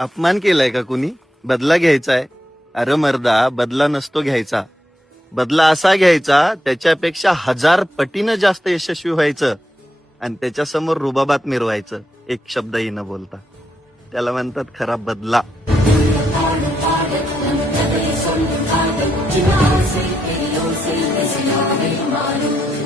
अपमान केलाय का कुणी? बदला घ्यायचाय? अरे मर्दा, बदला नसतो घ्यायचा. बदला असा घ्यायचा त्याच्यापेक्षा 1000 पटीनं जास्त यशस्वी व्हायचं आणि त्याच्यासमोर रुबाबात मिरवायचं, एक शब्दही न बोलता. त्याला म्हणतात खरा बदला. Chinaze, Elio, Silvestre, Maru.